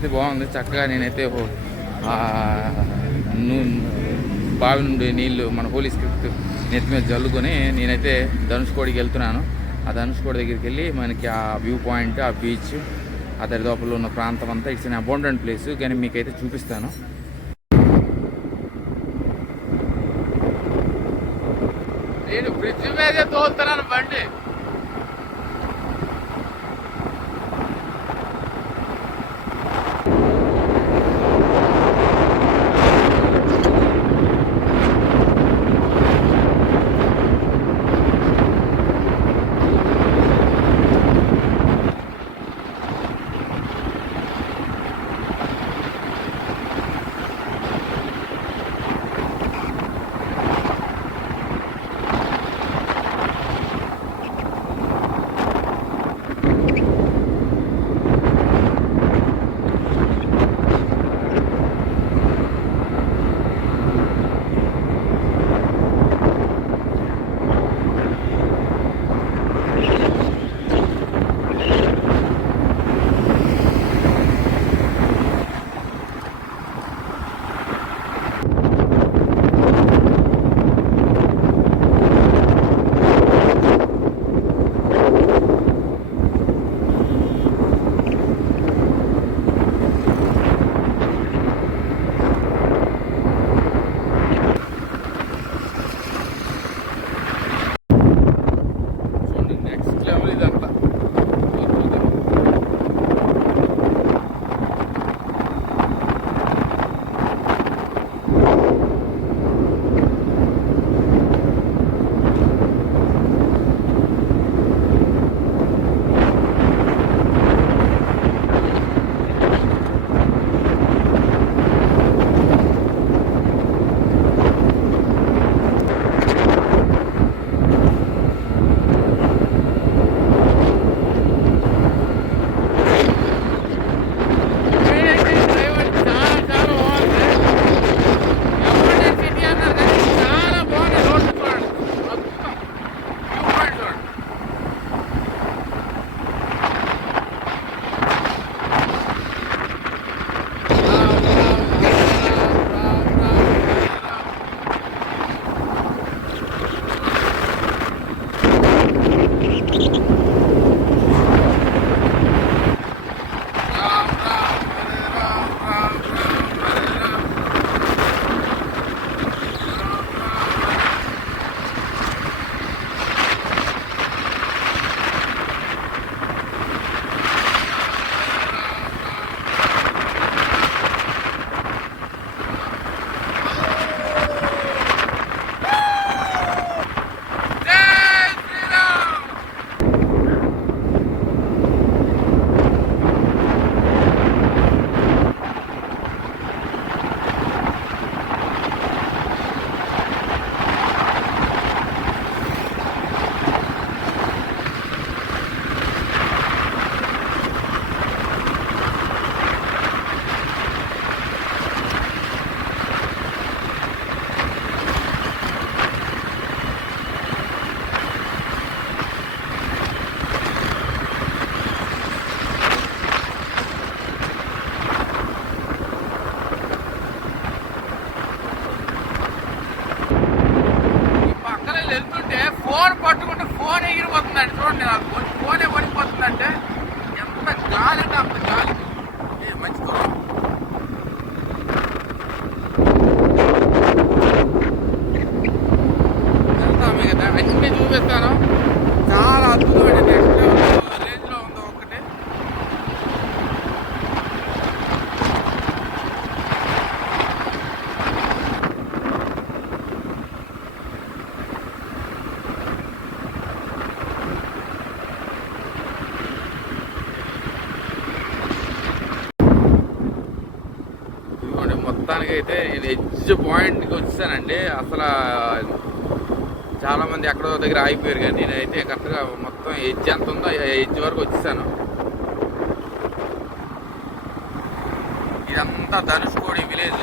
అయితే బాగుంది. చక్కగా నేనైతే బావి నుండి నీళ్ళు మన పోలీస్ స్క్రిప్ట్ నెత్తి మీద జల్లుకొని నేనైతే ధనుష్కోడికి వెళ్తున్నాను. ఆ ధనుష్కోడి దగ్గరికి వెళ్ళి మనకి ఆ వ్యూ పాయింట్ ఆ బీచ్ ఆ దరిదాపుల్లో ఉన్న ప్రాంతం అంతా ఇట్స్ అన్ అబౌండెంట్ ప్లేస్ కానీ మీకైతే చూపిస్తాను. నేను బ్రిడ్జ్ మీదే తోలుతున్నాను బండి. మొత్తానికి అయితే నేను ఎడ్జ్ పాయింట్కి వచ్చేసానండి. అసలు చాలామంది ఎక్కడో దగ్గర ఆగిపోయారు కానీ నేనైతే కరెక్ట్గా మొత్తం ఎడ్జ్ ఎంత ఉందో ఎడ్జ్ వరకు వచ్చేసాను. ఇదంతా ధనుష్కోడి విలేజ్.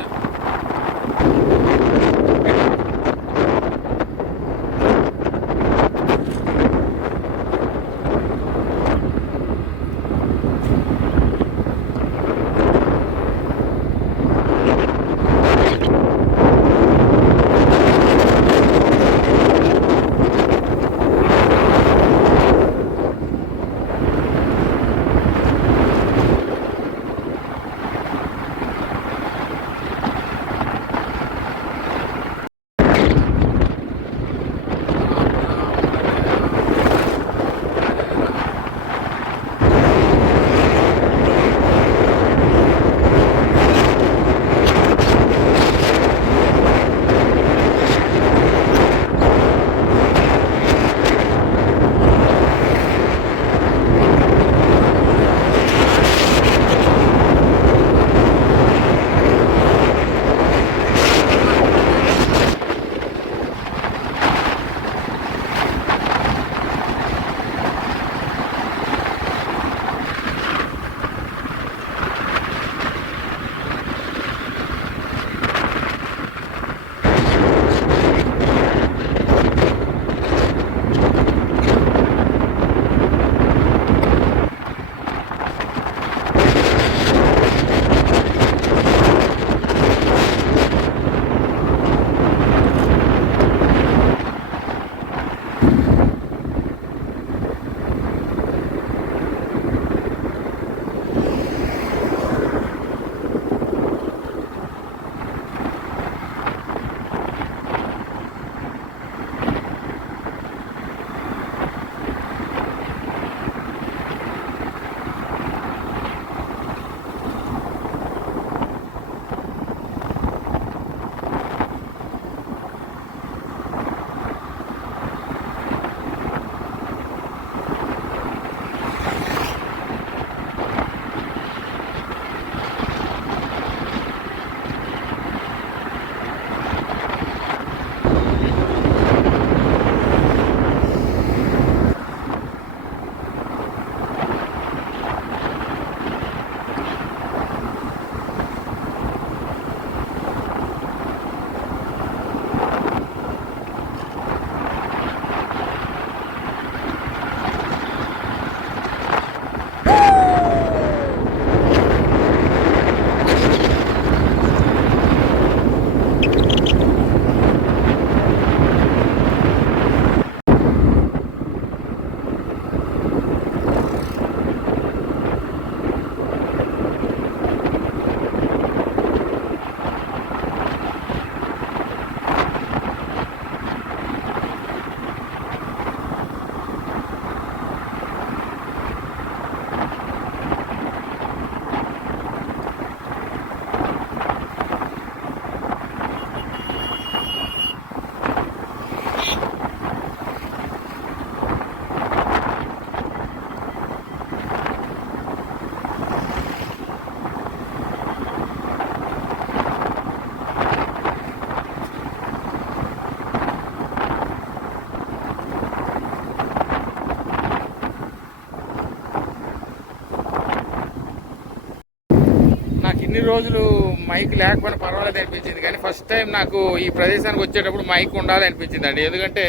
ఇన్ని రోజులు మైక్ లేకపోయినా పర్వాలేదు అనిపించింది. కానీ ఫస్ట్ టైం నాకు ఈ ప్రదేశానికి వచ్చేటప్పుడు మైక్ ఉండాలి అనిపించింది అండి ఎందుకంటే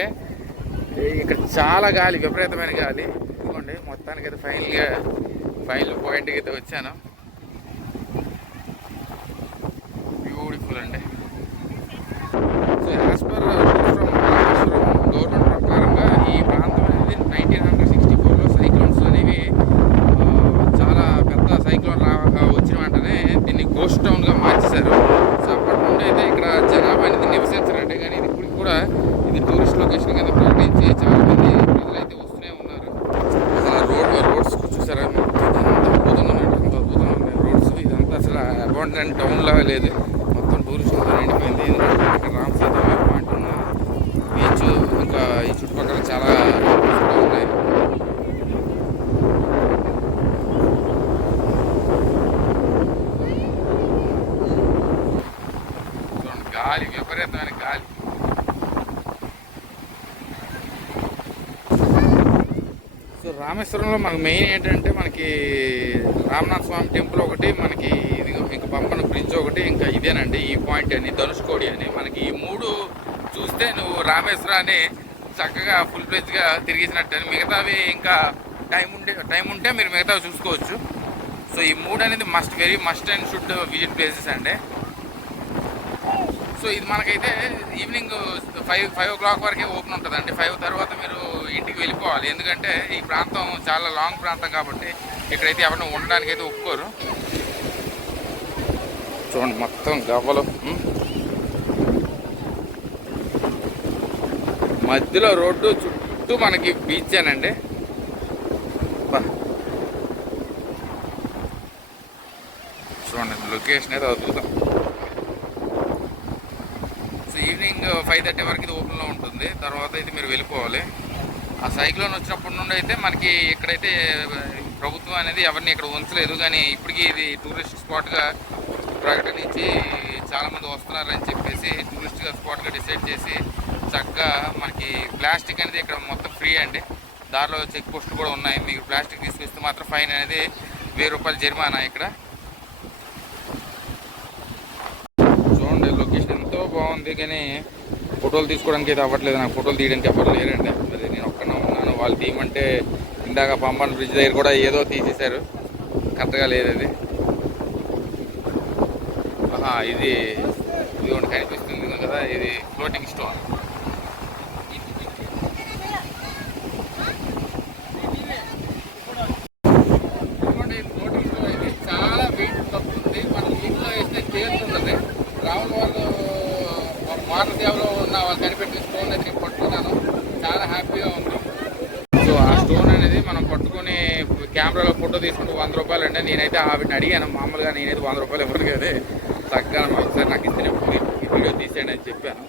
ఇక్కడ చాలా గాలి విపరీతమైన గాలి. ఇదిగోండి మొత్తానికి అయితే ఫైనల్గా ఫైనల్ పాయింట్కి అయితే వచ్చాను. బ్యూటిఫుల్ అండి. సో యాజ్ పర్ గవర్నమెంట్ ప్రకారంగా ఈ ప్రాంతం అనేది నైన్టీన్ హండ్రెడ్ సిక్స్టీ ఫోర్లో సైక్లోన్స్ అనేవి చాలా పెద్ద సైక్లోన్ రా గోస్ట్ టౌన్గా మార్చేశారు. సో అప్పటి నుండి అయితే ఇక్కడ జనాభా అనేది నివసించారంటే కానీ ఇది ఇప్పుడు కూడా ఇది టూరిస్ట్ లొకేషన్ కింద ప్రకటించి చాలా మంది ప్రజలు అయితే వస్తూనే ఉన్నారు అసలు రోడ్ రోడ్స్ చూసారా ఎంత అద్భుతంగా ఉన్నాయి ఎంత అద్భుతంగా ఉన్నాయి రోడ్స్ ఇదంతా అసలు అబౌండెంట్ టౌన్ లాగా లేదు మొత్తం టూరిస్టులతో నిండిపోయింది ఎందుకంటే ఇక్కడ రామ్ సీత పాయింట్ ఉన్న బీచ్ ఇంకా ఈ చుట్టుపక్కల చాలా roads కూడా ఉన్నాయి చూడండి, గాలి విపరీతమైన గాలి. సో రామేశ్వరంలో మనకు మెయిన్ ఏంటంటే మనకి రామనాథ స్వామి టెంపుల్ ఒకటి మనకి ఇది ఇంకా పంపన బ్రిడ్జ్ ఒకటి ఇంకా ఇదేనండి ఈ పాయింట్ అని ధనుష్కోడి అని. మనకి ఈ మూడు చూస్తే నువ్వు రామేశ్వరాన్ని చక్కగా ఫుల్గా తిరిగేసినట్టు మిగతావి ఇంకా టైం ఉంటే టైం ఉంటే మీరు మిగతావి చూసుకోవచ్చు. సో ఈ మూడు అనేది must very must and should visit places అండి. సో ఇది మనకైతే evening five five o'clock వరకే ఓపెన్ ఉంటుందండి. ఫైవ్ తర్వాత మీరు ఇంటికి వెళ్ళిపోవాలి. ఎందుకంటే ఈ ప్రాంతం చాలా లాంగ్ ప్రాంతం కాబట్టి ఇక్కడైతే ఎవరిని ఉండడానికి అయితే ఒప్పుకోరు. చూడండి మొత్తం గవ్వలు. మధ్యలో రోడ్డు చుట్టూ మనకి బీచ్ అనండి చూడండి లొకేషన్ అయితే అద్భుతం. మార్నింగ్ ఫైవ్ థర్టీ వరకు ఇది ఓపెన్లో ఉంటుంది. తర్వాత అయితే మీరు వెళ్ళిపోవాలి. ఆ సైక్లోన్ వచ్చినప్పటి నుండి అయితే మనకి ఇక్కడైతే ప్రభుత్వం అనేది ఎవరిని ఇక్కడ ఉంచలేదు కానీ ఇప్పటికీ ఇది టూరిస్ట్ స్పాట్గా ప్రకటించి చాలామంది వస్తున్నారని చెప్పేసి టూరిస్ట్గా స్పాట్గా డిసైడ్ చేసి చక్కగా మనకి ప్లాస్టిక్ అనేది ఇక్కడ మొత్తం ఫ్రీ అండి. దారిలో చెక్ పోస్టులు కూడా ఉన్నాయి. మీకు ప్లాస్టిక్ తీసుకొస్తే మాత్రం ఫైన్ అనేది వెయ్యి రూపాయలు జరిమానా ఇక్కడ చూడండి లొకేషన్ అందుకనే ఫోటోలు తీసుకోవడానికి అయితే అవ్వట్లేదు. నాకు ఫోటోలు తీయడానికి ఎవరు లేరండి. మరి నేను ఒక్కనే ఉన్నాను. వాళ్ళు తీయమంటే ఇందాక పంపన్ బ్రిడ్జ్ దగ్గర కూడా ఏదో తీసేశారు. కరెక్ట్గా లేదు అది. ఇది ఇది ఒకటి కనిపిస్తుంది కదా. ఇది ఫ్లోటింగ్ స్టోన్ ఇదిగోండి, ఈ floating stone ఇది చాలా వెయిట్ తప్పుతుంది మనం ఇంట్లో వేస్తే తేలుతుంటుంది రావుల వాళ్ళు వాటర్ సేవలో ఉన్న వాళ్ళు కనిపెట్టిన స్టోన్ అయితే నేను పట్టుకున్నాను. చాలా హ్యాపీగా ఉంది. సో ఆ స్టోన్ అనేది మనం పట్టుకుని కెమెరాలో ఫోటో తీసుకుంటే వంద రూపాయలు అంటే నేనైతే ఆవిడని అడిగాను. మామూలుగా నేనైతే వంద రూపాయలు ఇవ్వను కదా. చక్కగా ఒకసారి నాకు ఇస్తే ఈ వీడియో తీసేయండి అని చెప్పాను.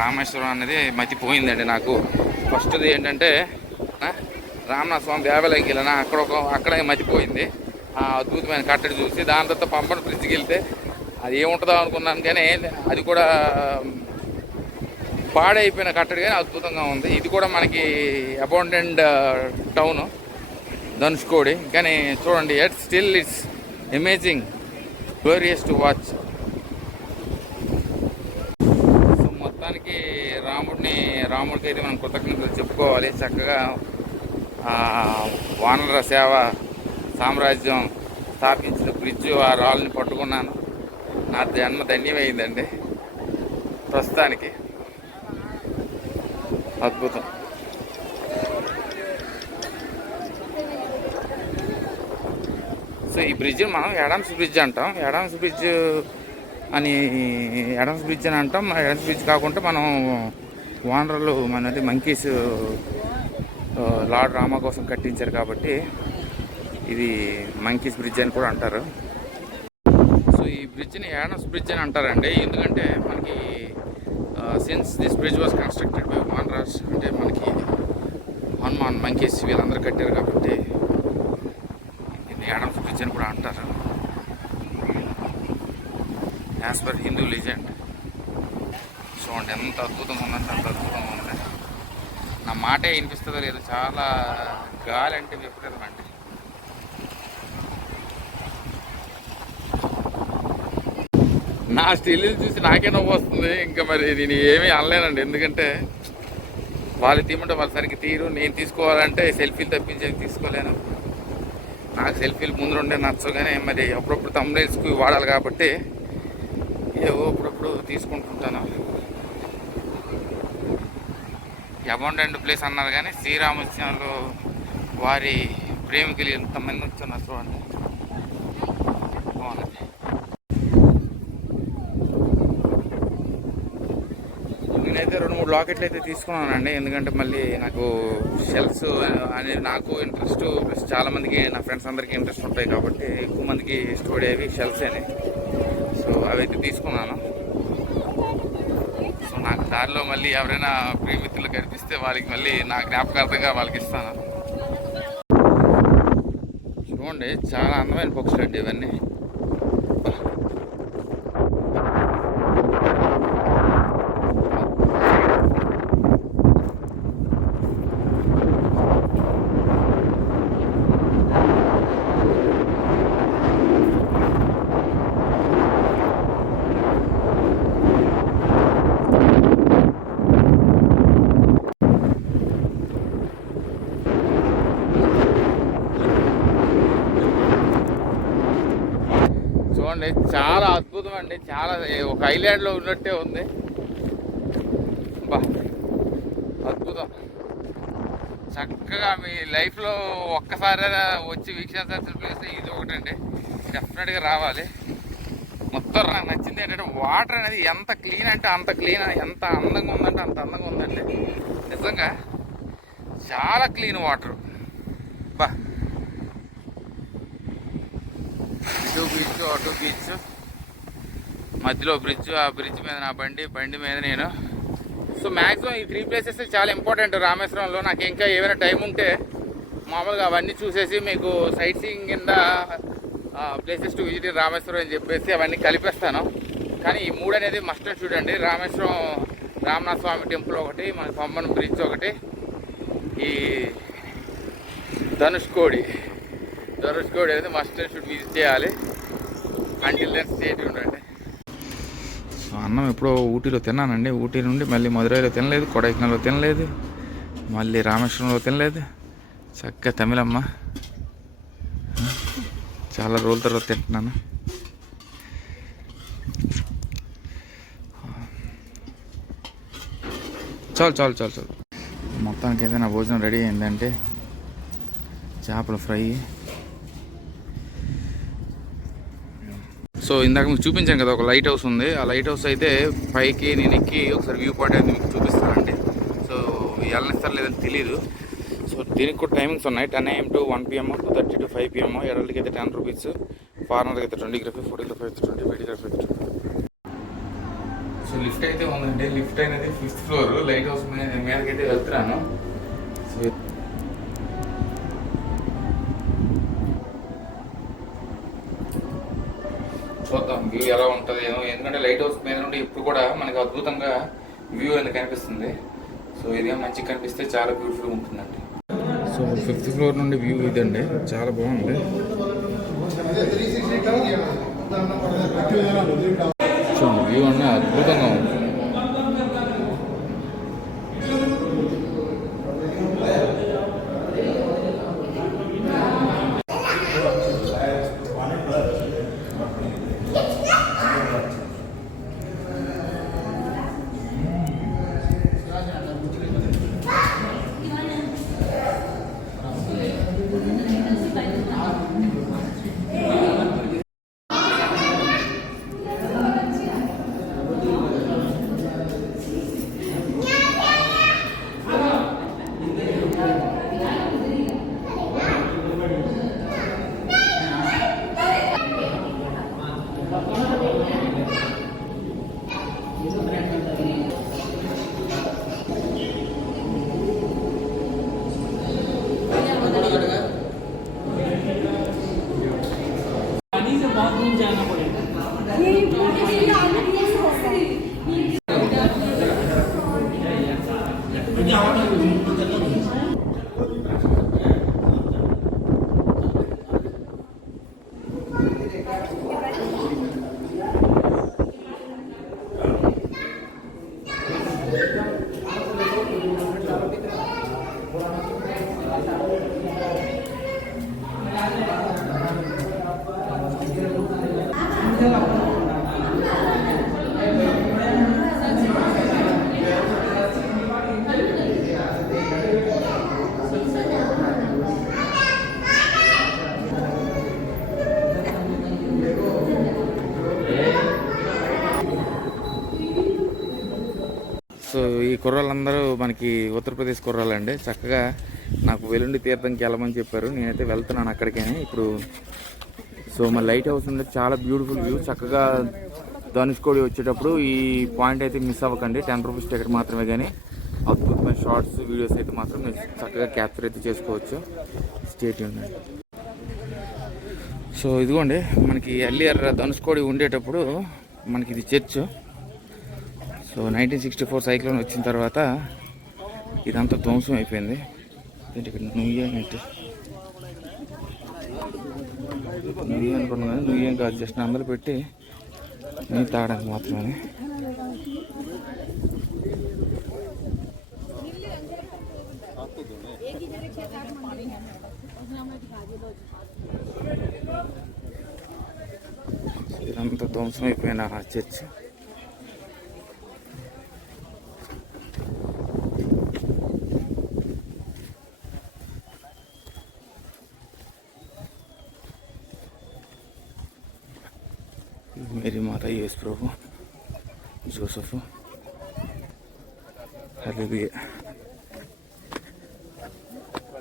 రామేశ్వరం అనేది మతిపోయిందండి నాకు. ఫస్ట్ది ఏంటంటే రామనాథ స్వామి దేవాలయంకి వెళ్ళినా అక్కడ ఒక అక్కడే మతిపోయింది. ఆ అద్భుతమైన కట్టడి చూసి దాని తర్వాత పంపన బ్రిడ్జ్కి వెళ్తే అది ఏముంటుందో అనుకున్నాను కానీ అది కూడా పాడైపోయిన కట్టడి కానీ అద్భుతంగా ఉంది. ఇది కూడా మనకి అబౌండెంట్ టౌన్ ధనుష్కోడి. కానీ చూడండి at still it's amazing glorious to watch. So మొత్తానికి రాముడిని రాముడికి అయితే మనం కృతజ్ఞతలు చెప్పుకోవాలి. చక్కగా వానర సేవ సామ్రాజ్యం స్థాపించిన బ్రిడ్జ్ ఆ రాళ్ళని పట్టుకున్నాను. నా జన్మ ధన్యమైందండి. ప్రస్తుతానికి. అద్భుతం. సో ఈ బ్రిడ్జ్ మనం ఎడమ్స్ బ్రిడ్జ్ అంటాం. ఎడమ్స్ బ్రిడ్జ్ అని ఎడమ్స్ బ్రిడ్జ్ అని అంటాం. ఎడమ్స్ బ్రిడ్జ్ కాకుండా మనం ఓనర్లు మనది మంకీస్ లార్డ్ రామా కోసం కట్టించారు కాబట్టి ఇది మంకీస్ బ్రిడ్జ్ అని కూడా అంటారు. సో ఈ బ్రిడ్జ్ని యాడమ్స్ బ్రిడ్జ్ అని అంటారండి. ఎందుకంటే మనకి since this bridge was constructed by Raj అంటే మనకి హనుమాన్ మంకీస్ వీళ్ళందరూ కట్టారు కాబట్టి ఇది యాడమ్స్ బ్రిడ్జ్ అని కూడా అంటారు. యాజ్ పర్ హిందూ లిజెండ్ చూడండి ఎంత అద్భుతంగా ఉందంటే అంత అద్భుతంగా ఉంది నా మాటే వినిపిస్తుందో లేదు చాలా గాలి అంటే విపరీతం అంటే నా స్టిల్ చూసి నాకే నవ్వు వస్తుంది. ఇంకా మరి నేను ఏమీ అనలేనండి. ఎందుకంటే వాళ్ళు తీయమంటే వాళ్ళు సరికి తీరు నేను తీసుకోవాలంటే సెల్ఫీలు తప్పించేది తీసుకోలేను. నాకు సెల్ఫీలు ముందు ఉండే నచ్చవు కానీ మరి అప్పుడప్పుడు తమ్ముడేసుకు వాడాలి కాబట్టి ఏవో అప్పుడప్పుడు తీసుకుంటుంటాను. అబౌండెంట్ ప్లేస్ అన్నారు కానీ శ్రీరామచంద్రులు వారి ప్రేమికులు ఎంతమంది వచ్చున్నారు చూడండి బాగుంది నేనైతే రెండు మూడు లాకెట్లు అయితే తీసుకున్నానండి. ఎందుకంటే మళ్ళీ నాకు షెల్స్ అనేది నాకు ఇంట్రెస్ట్ ప్లస్ చాలామందికి నా ఫ్రెండ్స్ అందరికీ ఇంట్రెస్ట్ ఉంటాయి కాబట్టి ఎక్కువ మందికి ఇష్టపడేవి షెల్స్ అని సో అవి అయితే తీసుకున్నాను. సో నాకు దారిలో మళ్ళీ ఎవరైనా ప్రియమిత్రులు కనిపిస్తే వాళ్ళకి మళ్ళీ నా జ్ఞాపకార్థంగా వాళ్ళకి ఇస్తాను. చూడండి చాలా అందమైన పక్షులు అండి ఇవన్నీ చూడండి చాలా అద్భుతం అండి చాలా ఒక ఐలాండ్లో ఉన్నట్టే ఉంది. బా అద్భుతం. చక్కగా మీ లైఫ్లో ఒక్కసారి వచ్చి వీక్షించాల్సిన ప్లేస్ ఇది ఒకటండి. డెఫినెట్గా రావాలి. మొత్తం నాకు నచ్చింది ఏంటంటే వాటర్ అనేది ఎంత క్లీన్ అంటే అంత క్లీన్ ఎంత అందంగా ఉందంటే అంత అందంగా ఉందండి. నిజంగా చాలా క్లీన్ వాటర్. బా. బీచ్ అటు బీచ్ మధ్యలో బ్రిడ్జ్ ఆ బ్రిడ్జ్ మీద నా బండి బండి మీద నేను. సో మ్యాక్సిమం ఈ త్రీ ప్లేసెస్ చాలా ఇంపార్టెంట్ రామేశ్వరంలో నాకు ఇంకా ఏమైనా టైం ఉంటే మామూలుగా అవన్నీ చూసేసి మీకు సైట్ సీయింగ్ కింద ప్లేసెస్ టు విజిట్ రామేశ్వరం అని చెప్పేసి అవన్నీ కలిపేస్తాను. కానీ ఈ మూడు అనేది మస్ట్ అండ్ చూడండి. రామేశ్వరం రామనాథ స్వామి టెంపుల్ ఒకటి మన పంబన్ బ్రిడ్జ్ ఒకటి ఈ ధనుష్కోడి ధనుష్కోడి అనేది మస్ట్ అండ్ షుడ్ విజిట్ చేయాలి. దెన్ ఉండండి. సో అన్నం ఎప్పుడో ఊటీలో తిన్నానండి. ఊటీ నుండి మళ్ళీ మధురైలో తినలేదు కొడైకెనాల్లో తినలేదు మళ్ళీ రామేశ్వరంలో తినలేదు. చక్కగా తమిళమ్మ. చాలా రోజుల తర్వాత తింటున్నాను. చాలు చాలు చాలు చాలు. మొత్తానికి అయితే నా భోజనం రెడీ అయిందంటే చేపల ఫ్రై. సో ఇందాక మీకు చూపించాను కదా ఒక లైట్ హౌస్ ఉంది. ఆ లైట్ హౌస్ అయితే పైకి నేను ఎక్కి ఒకసారి వ్యూ పాయింట్ అయితే మీకు చూపిస్తానండి. సో వెళ్ళనిస్తారు లేదని తెలియదు. సో దీనికి కూడా టైమింగ్స్ ఉన్నాయి. Ten AM to one PM two thirty to five PM ఎడల్కి అయితే టెన్ రూపీస్ ఫార్నర్కి అయితే ట్వంటీగ్రఫీ ఫోటోగ్రఫీ అయితే ట్వంటీ వీడియోగ్రఫీ అయితే సో లిఫ్ట్ అయితే ఉందండి. లిఫ్ట్ అనేది ఫిఫ్త్ ఫ్లోర్ లైట్ హౌస్ మీదకి అయితే వెళ్తున్నాను. వ్యూ ఎలా ఉంటుంది ఏమో. ఎందుకంటే లైట్ హౌస్ మీద నుండి ఇప్పుడు కూడా మనకి అద్భుతంగా వ్యూ అనేది కనిపిస్తుంది. సో ఇదే మంచిగా కనిపిస్తే చాలా బ్యూటిఫుల్ ఉంటుందండి. సో ఫిఫ్త్ ఫ్లోర్ నుండి వ్యూ ఇదండి. చాలా బాగుంది. చూడండి వ్యూ అన్నీ అద్భుతంగా ఉంది. ఉత్తరప్రదేశ్ కుర్రాలండి చక్కగా నాకు వెలుండి తీర్థంకి వెళ్ళమని చెప్పారు. నేనైతే వెళ్తున్నాను అక్కడికే ఇప్పుడు సో మా లైట్ హౌస్ ఉంది. చాలా బ్యూటిఫుల్ వ్యూ. చక్కగా ధనుష్కోడి వచ్చేటప్పుడు ఈ పాయింట్ అయితే మిస్ అవ్వకండి. టెన్ రూపీస్ టికెట్ మాత్రమే కానీ అద్భుతమైన షార్ట్స్ వీడియోస్ అయితే మాత్రం మీరు చక్కగా క్యాప్చర్ అయితే చేసుకోవచ్చు. స్టేట్ ఉండండి సో ఇదిగోండి. మనకి ఎల్లియర్ ధనుష్కోడి ఉండేటప్పుడు మనకి ఇది church. So nineteen sixty four cyclone వచ్చిన తర్వాత ఇదంతా ధ్వంసం అయిపోయింది. ఏంటి ఇక్కడ నుయ్య ఏంటి నుయ్య అనుకున్నాను కానీ నుయ్యం కాదు జస్ట్ అందరూ పెట్టి నీళ్ళు తాగడానికి మాత్రమే. ఇదంతా ధ్వంసం అయిపోయిన ఆ చర్చ్. యూసఫ్ అలబి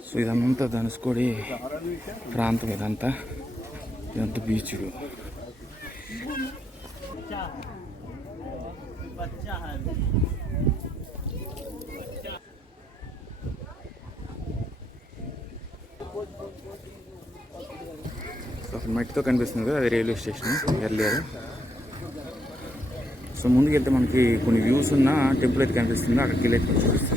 సో ఇదంతా ధనుష్కోడి ప్రాంతం ఇదంతా ఇదంతా బీచ్ సో మట్టితో కనిపిస్తుంది కదా అది రైల్వే స్టేషన్ ఎర్లియర్. సో ముందుకు మనకి కొన్ని వ్యూస్ ఉన్న టెంపుల్ అయితే కనిపిస్తుంది అక్కడికి వెళ్ళి అయితే చూపిస్తాను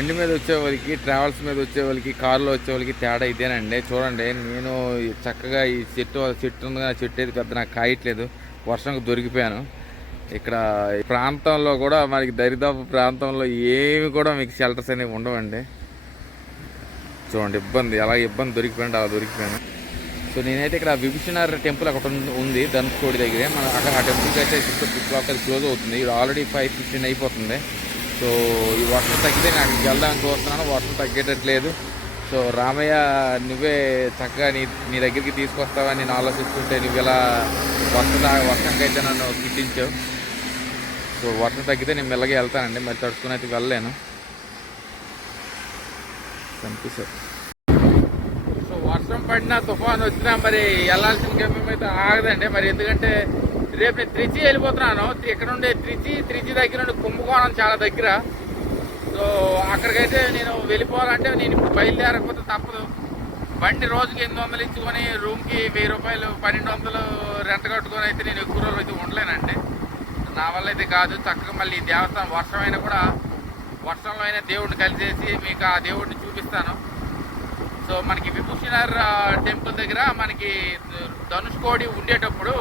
బండి మీద వచ్చేవాళ్ళకి ట్రావెల్స్ మీద వచ్చేవాళ్ళకి కారులో వచ్చేవాళ్ళకి తేడా ఇదేనండి. చూడండి నేను చక్కగా ఈ చెట్టు చెట్టు ఉంది చెట్టు అయితే పెద్ద నాకు కాయట్లేదు. వర్షంకు దొరికిపోయాను. ఇక్కడ ఈ ప్రాంతంలో కూడా మనకి దరిదాపు ప్రాంతంలో ఏమి కూడా మీకు షెల్టర్స్ అనేవి ఉండవండి. చూడండి ఇబ్బంది. ఎలా ఇబ్బంది దొరికిపోయింది అలా దొరికిపోయాను. సో నేనైతే ఇక్కడ విభూషణర్ టెంపుల్ అక్కడ ఉంది- ఉంది ధనుష్కోడి దగ్గరే. మన అక్కడ ఆ టెంపుల్కి అయితే సిక్స్ ఓ క్లాక్ అది క్లోజ్ అవుతుంది. ఇది ఆల్రెడీ ఫైవ్ ఫిఫ్టీన్ అయిపోతుంది. సో ఈ వర్షం తగ్గితే నేను అక్కడికి వెళ్దామని చూస్తున్నాను వర్షం తగ్గేటట్లేదు. సో రామయ్య నువ్వే చక్కగా నీ నీ దగ్గరికి తీసుకొస్తావని నేను ఆలోచిస్తుంటే నువ్వు ఇలా వర్షం వర్షంకి అయితే నన్ను కిట్టించావు సో వర్షం తగ్గితే నేను మెల్లగా వెళ్తానండి మరి తడుచుకుని అయితే వెళ్ళలేను. కనిపిస్తారు సో వర్షం పడినా తుఫాన్ వచ్చినా మరి వెళ్ళాల్సిన గమ్యం అయితే ఆగదండి. మరి ఎందుకంటే రేపు నేను త్రిచి వెళ్ళిపోతున్నాను. ఇక్కడ నుండి త్రిచి త్రిచి దగ్గర నుండి కుంభకోణం చాలా దగ్గర. సో అక్కడికైతే నేను వెళ్ళిపోవాలంటే నేను ఇప్పుడు బయలుదేరకపోతే తప్పదు. బండి రోజుకి ఎనిమిది వందలు ఇచ్చుకొని రూమ్కి వెయ్యి రూపాయలు పన్నెండు వందలు రెంట్ కట్టుకొని అయితే నేను ఎక్కువ రోజులు అయితే ఉండలేనండి. నా వల్ల అయితే కాదు. చక్కగా మళ్ళీ దేవస్థానం వర్షం అయినా కూడా వర్షంలో అయినా దేవుడిని కలిసేసి మీకు ఆ దేవుడిని చూపిస్తాను. సో మనకి విభూషణర్ టెంపుల్ దగ్గర మనకి ధనుష్కోడి ఉండేటప్పుడు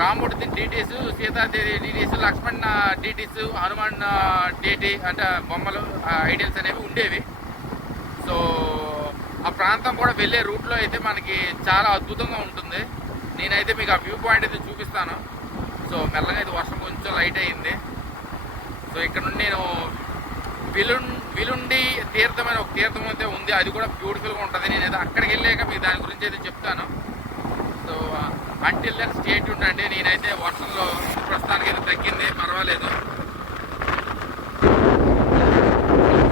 రాముడి deities Sitadevi deities Lakshman deities Hanuman deity అంటే బొమ్మలు ఐడియల్స్ అనేవి ఉండేవి. సో ఆ ప్రాంతం కూడా వెళ్ళే రూట్లో అయితే మనకి చాలా అద్భుతంగా ఉంటుంది. నేనైతే మీకు ఆ వ్యూ పాయింట్ అయితే చూపిస్తాను. సో మెల్లగా అయితే వర్షం కొంచెం లైట్ అయింది. సో ఇక్కడ నుండి నేను విలుం విలుండి తీర్థం అనే ఒక తీర్థం అయితే ఉంది. అది కూడా బ్యూటిఫుల్గా ఉంటుంది. నేనైతే అక్కడికి వెళ్ళాక మీకు దాని గురించి అయితే చెప్తాను. సో అంటిల్ దట్ స్టేట్ ఉండండి నేనైతే వర్షంలో ప్రస్తుతానికి అయితే తగ్గింది. పర్వాలేదు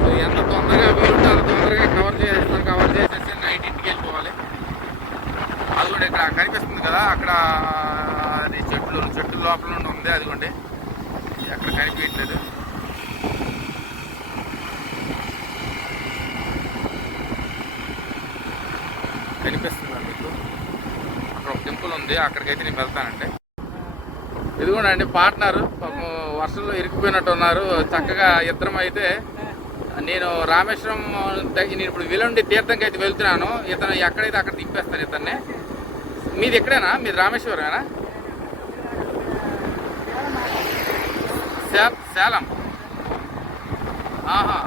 సో ఎంత తొందరగా వీలుంటే అంత తొందరగా కవర్ చేసేస్తాను కవర్ చేసేసి నైట్ ఇంటికి వెళ్ళిపోవాలి అది కూడా ఇక్కడ కనిపిస్తుంది కదా అక్కడ అది చెట్లు చెట్టు లోపల నుండి ఉంది అదిగోండి అక్కడ కనిపించట్లేదు కనిపిస్తుందా మీకు అక్కడ ఒక టెంపుల్ ఉంది అక్కడికైతే నేను వెళ్తానండి ఉన్నారండి పార్ట్నర్. వర్షంలో ఇరుక్కుపోయినట్టు ఉన్నారు. చక్కగా ఇద్దరం అయితే నేను రామేశ్వరం నేను ఇప్పుడు వెలుండి తీర్థంకి అయితే వెళ్తున్నాను. ఇతను ఎక్కడైతే అక్కడ దింపేస్తాను ఇతన్ని. మీది ఎక్కడేనా? మీది రామేశ్వరమేనా? సేలం. ఆహా.